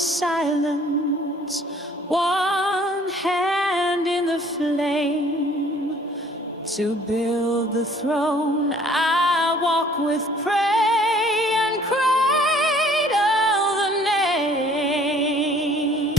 silence, one hand in the flame. To build the throne, I walk with prey and cradle the name.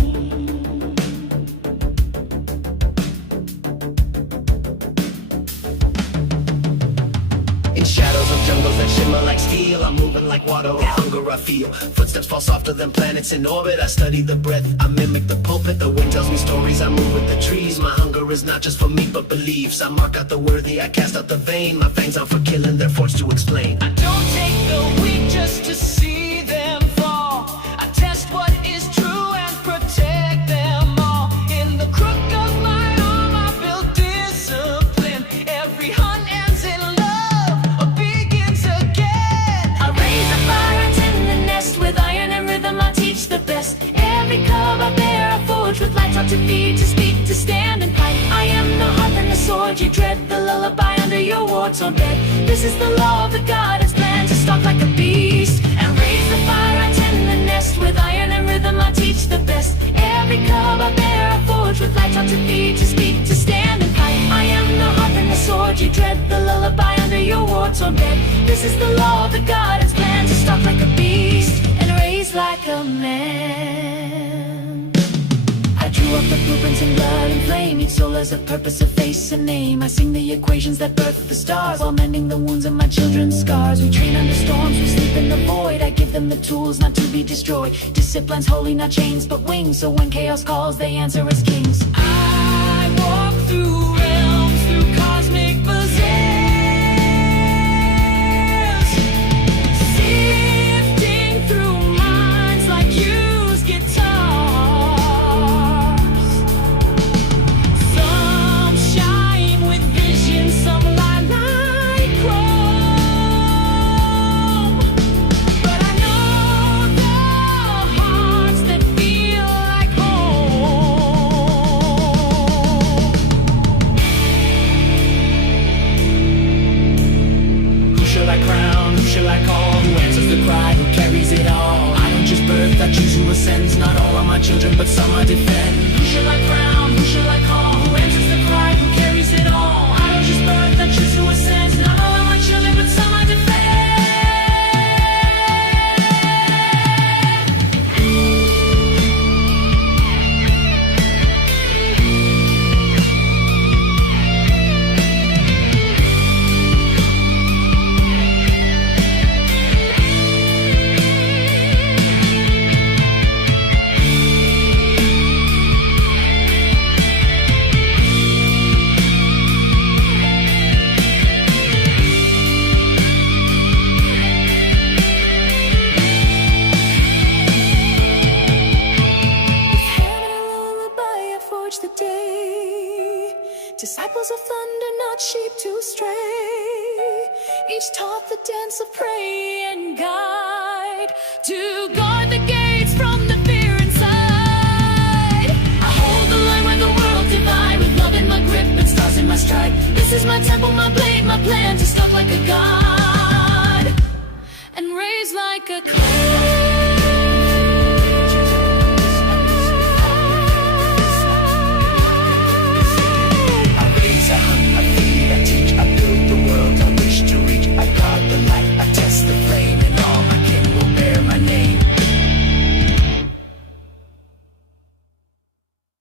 In shadows of jungles that shimmer like steel, I'm moving like water, or hunger I feel. Footsteps fall softer than planets in orbit. I study the breath, I mimic the pulpit. The wind tells me stories, I move with the trees. My hunger is not just for meat but beliefs. I mark out the worthy, I cast out the vain. My fangs out for killing, they're forged to explain. I don't take the weak just to see them fall. I test what is true and protect them all. In the crook of my arm I build discipline. Every hunt ends in love or begins again. I raise a fire, I tend the nest. With iron and rhythm I teach the best. Every cub I bear I forge with light, taught to feed, to speak, to stand and fight. I am the hearth and the sword you dread, the lullaby under your war-torn bed. This is the law of the god, it's planned to stalk like a beast and raise the fire, I tend the nest. With iron and rhythm I teach the best. Every cub I bear I forge with light, taught to feed, to speak, to stand and fight. I am the hearth and the sword you dread, the lullaby under your war-torn bed. This is the law of the god, it's planned to stalk like a beast and raise like a man. I drew up the blueprints in blood and flame. Each soul has a purpose, a face, a name. I sing the equations that birth the stars, while mending the wounds of my children's scars. We train under storms, we sleep in the void. I give them the tools not to be destroyed. Discipline's holy, not chains but wings. So when chaos calls, they answer as kings. I walk through realms, through cosmic bazaars, sifting through minds like used guitars. Some shine with vision, some lie like chrome. But I know the hearts that feel like home. Who shall I crown? Who shall I call? Who answers the cry? Who carries it all? I don't just birth, I choose who ascends. Not all are my children, but some I defend. Who shall I crown? Who shall I call? Who answers the cry? Who carries it all? I don't just birth, I choose who ascends. Not all are my children, but some I defend. The day, disciples of thunder, not sheep to stray. Each taught the dance of pray and guide, to guard the gates from the fear inside. I hold the line when the world divide, with love in my grip and stars in my stride. This is my temple, my blade, my plan, to stalk like a god and raise like a cloud.